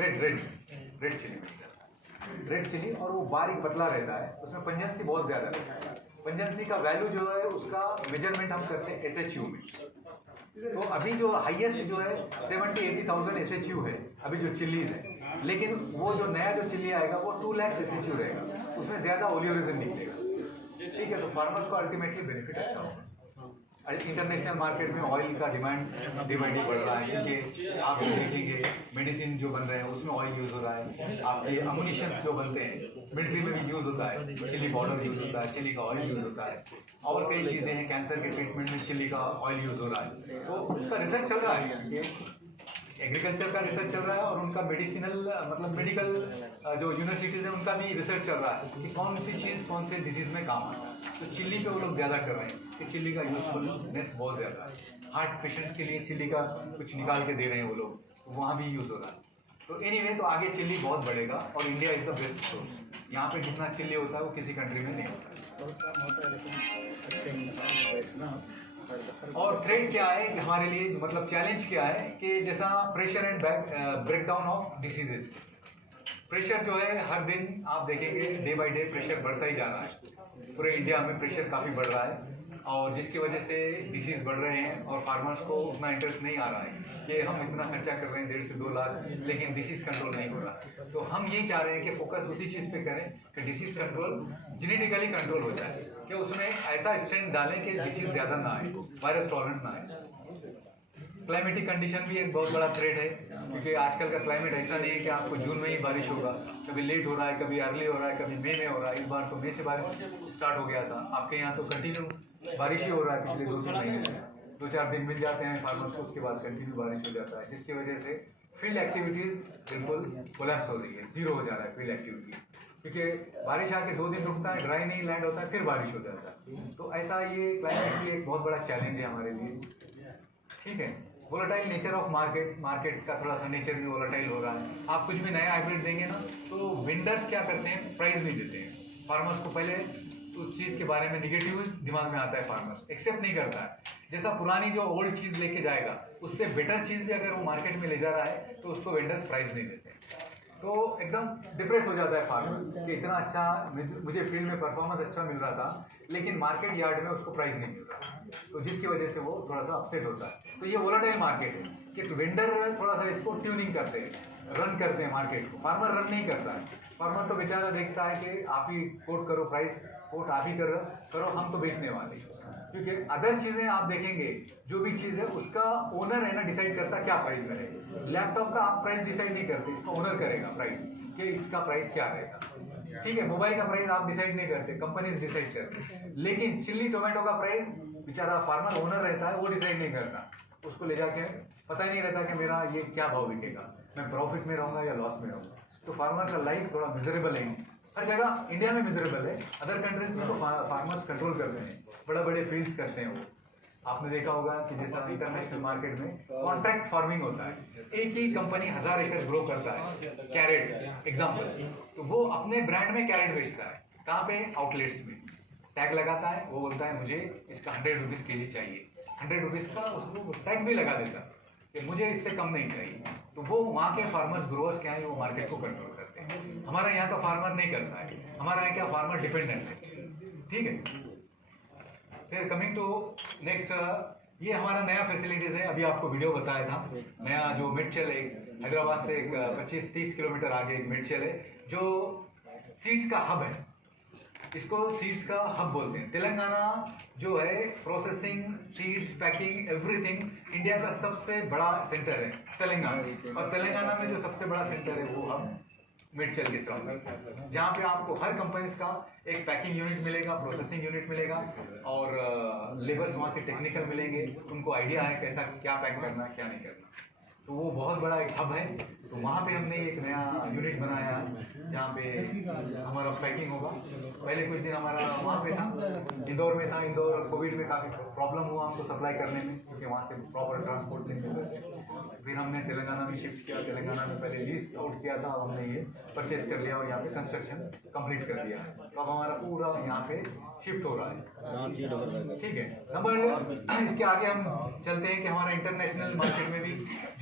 Red chilli मिलता है, red chilli, और वो बारीक पतला रहता है, उसमें पंजेंसी बहुत ज़्यादा रहता है। पंजेंसी का वैल्यू जो है उसका मेजरमेंट हम करते हैं SHU में। तो अभी जो हाईएस्ट जो है 70-80,000 SHU है अभी जो चिल्लीज है, लेकिन वो जो नया जो चिल्ली आएगा वो 2 लाख SHU रहेगा, उसमें ज़्यादा ओलियोरिजिन निकलेगा। ठीक है, तो फार्मर्स को अल्टीमेटली बेनिफिट अच्छा होगा। इंटरनेशनल मार्केट में ऑयल का डिमांड डे बाई डे बढ़ रहा है, क्योंकि आप देखेंगे मेडिसिन जो बन रहे हैं उसमें ऑयल यूज़ हो रहा है, आपके अम्यूनिशंस जो बनते हैं मिलिट्री में भी यूज़ होता है, चिली पाउडर यूज़ होता है, चिली का ऑयल यूज़ होता है, और कई चीज़ें हैं, कैंसर के ट्रीटमेंट में चिली का ऑयल यूज़ हो रहा है। तो इसका रिसर्च चल रहा है, एग्रीकल्चर का रिसर्च चल रहा है, और उनका मेडिसिनल मतलब मेडिकल जो यूनिवर्सिटीज़ हैं उनका भी रिसर्च चल रहा है कि कौन सी चीज़ कौन से डिजीज़ में काम आता है। तो चिल्ली पे वो लोग ज़्यादा कर रहे हैं कि चिल्ली का यूजफुलनेस बहुत ज़्यादा है। हार्ट पेशेंट्स के लिए चिल्ली का कुछ निकाल के दे रहे हैं वो लोग, तो वहाँ भी यूज़ हो रहा है। तो एनीवे, तो आगे चिल्ली बहुत बढ़ेगा, और India is the best source. यहाँ पे जितना चिल्ली होता है वो किसी कंट्री में नहीं होता। और थ्रेट क्या है कि हमारे लिए मतलब चैलेंज क्या है कि जैसा pressure and breakdown of diseases, pressure जो है हर दिन आप देखेंगे डे बाय डे प्रेशर बढ़ता ही जा रहा है, पूरे इंडिया में प्रेशर काफ़ी बढ़ रहा है, और जिसकी वजह से डिसीज़ बढ़ रहे हैं, और फार्मर्स को उतना इंटरेस्ट नहीं आ रहा है कि हम इतना खर्चा कर रहे हैं 1.5 से 2 लाख, लेकिन डिसीज़ कंट्रोल नहीं हो रहा। तो हम यही चाह रहे हैं कि फोकस उसी चीज़ पे करें कि डिसीज़ कंट्रोल जेनेटिकली कंट्रोल हो जाए, कि उसमें ऐसा स्ट्रेंथ डालें कि डिसीज़ ज़्यादा ना आए, वायरस टॉलरेंट ना आए। क्लाइमेटिक कंडीशन भी एक बहुत बड़ा थ्रेट है, क्योंकि आजकल का क्लाइमेट ऐसा नहीं है कि आपको जून में ही बारिश होगा, कभी लेट हो रहा है, कभी अर्ली हो रहा है, कभी मई में हो रहा है। इस बार तो मई से बारिश स्टार्ट हो गया था, आपके यहाँ तो कंटिन्यू बारिश ही हो रहा है पिछले 2-3 महीने से। 2-4 दिन मिल जाते हैं फार्मर्स को, उसके बाद कंटिन्यू बारिश हो जाता है, जिसकी वजह से फील्ड एक्टिविटीज़ बिल्कुल कोलैप्स हो रही है, जीरो हो जा रहा है फील्ड एक्टिविटी, क्योंकि बारिश आके 2 दिन रुकता है, ड्राई नहीं लैंड होता है, फिर बारिश हो जाता है। तो ऐसा ये क्लाइमेट भी एक बहुत बड़ा चैलेंज है हमारे लिए। ठीक है, वोलेटाइल नेचर ऑफ मार्केट का थोड़ा सा नेचर भी वोलेटाइल हो रहा है। आप कुछ भी नया हाइब्रिड देंगे ना, तो वेंडर्स क्या करते हैं, प्राइस नहीं देते हैं फार्मर्स को। पहले उस चीज़ के बारे में निगेटिव दिमाग में आता है, फार्मर्स एक्सेप्ट नहीं करता है। जैसा पुरानी जो ओल्ड चीज़ लेके जाएगा, उससे बेटर चीज़ भी अगर वो मार्केट में ले जा रहा है तो उसको वेंडर्स प्राइस नहीं देते, तो एकदम डिप्रेस हो जाता है फार्मर कि इतना अच्छा मुझे फील्ड में परफॉर्मेंस अच्छा मिल रहा था, लेकिन मार्केट यार्ड में उसको प्राइस नहीं मिल रहा, तो जिसकी वजह से वो थोड़ा सा अपसेट होता है। तो ये वोलेटाइल मार्केट है कि वेंडर थोड़ा सा इसको ट्यूनिंग करते हैं, रन करते हैं मार्केट को, फार्मर रन नहीं करता है। फार्मर तो बेचारा देखता है कि आप ही कोट करो प्राइस, कोट आप ही करो, हम तो बेचने वाले। क्योंकि अदर चीज़ें आप देखेंगे, जो भी चीज़ है उसका ओनर है ना डिसाइड करता क्या प्राइस करेगा। लैपटॉप का आप प्राइस डिसाइड नहीं करते, इसका ओनर करेगा प्राइस कि इसका प्राइस क्या रहेगा। ठीक है, मोबाइल का प्राइस आप डिसाइड नहीं करते, कंपनीज डिसाइड करते, लेकिन चिल्ली टोमेटो का प्राइस बेचारा फार्मर ओनर रहता है, वो डिसाइड नहीं करता, उसको ले जाके पता ही नहीं रहता कि मेरा ये क्या भाव बिकेगा, मैं प्रॉफिट में रहूँगा या लॉस में रहूँगा। तो फार्मर का लाइफ थोड़ा मिजरेबल है, हर जगह इंडिया में मिजरेबल है, अदर कंट्रीज में तो फार्मर्स कंट्रोल करते हैं, बड़े बड़े फील्ड्स करते हैं वो। आपने देखा होगा कि जैसा इंटरनेशनल मार्केट में कॉन्ट्रैक्ट फार्मिंग होता है, एक ही कंपनी 1000 एकड़ ग्रो करता है, कैरेट एग्जांपल, तो वो अपने ब्रांड में कैरेट बेचता है, कहाँ पे, आउटलेट्स में टैग लगाता है, वो बोलता है मुझे इसका 100 रुपीज़ के जी चाहिए, 100 रुपीज़ का उसको टैग भी लगा देता है कि मुझे इससे कम नहीं चाहिए। तो वो वहाँ के फार्मर्स ग्रोअर्स क्या है, वो मार्केट को कंट्रोल करते हैं। हमारा यहाँ का फार्मर नहीं करता है, हमारा यहाँ क्या फार्मर डिपेंडेंट है। ठीक है, फिर कमिंग टू नेक्स्ट, ये हमारा नया फैसिलिटीज़ है, अभी आपको वीडियो बताया था, नया जो मिडचल है हैदराबाद से 25-30 किलोमीटर आगे एक मिडचल है जो सीड्स का हब है, इसको सीड्स का हब बोलते हैं। तेलंगाना जो है processing, seeds, packing, everything India का सबसे बड़ा सेंटर है तेलंगाना, और तेलंगाना में जो सबसे बड़ा सेंटर है वो हब मिडचल के साथ, जहाँ पे आपको हर कंपनीज का एक पैकिंग यूनिट मिलेगा, प्रोसेसिंग यूनिट मिलेगा, और लेबर्स वहाँ के टेक्निकल मिलेंगे, उनको आइडिया है कैसा क्या पैक करना है क्या नहीं करना। तो वो बहुत बड़ा एक हब है, तो वहाँ पे हमने एक नया यूनिट बनाया है जहाँ पे हमारा पैकिंग होगा। पहले कुछ दिन हमारा वहाँ पे था, इंदौर में था, इंदौर कोविड में काफ़ी प्रॉब्लम हुआ हमको सप्लाई करने में, क्योंकि वहाँ से प्रॉपर ट्रांसपोर्ट नहीं मिलता। फिर हमने तेलंगाना में शिफ्ट किया, तेलंगाना में पहले लीज आउट किया था, हमने ये परचेज कर लिया और यहाँ पे कंस्ट्रक्शन कंप्लीट कर दिया है, तो अब हमारा पूरा यहाँ पे शिफ्ट हो रहा है। ठीक है, नंबर इसके आगे हम चलते हैं कि हमारा इंटरनेशनल मार्केट में भी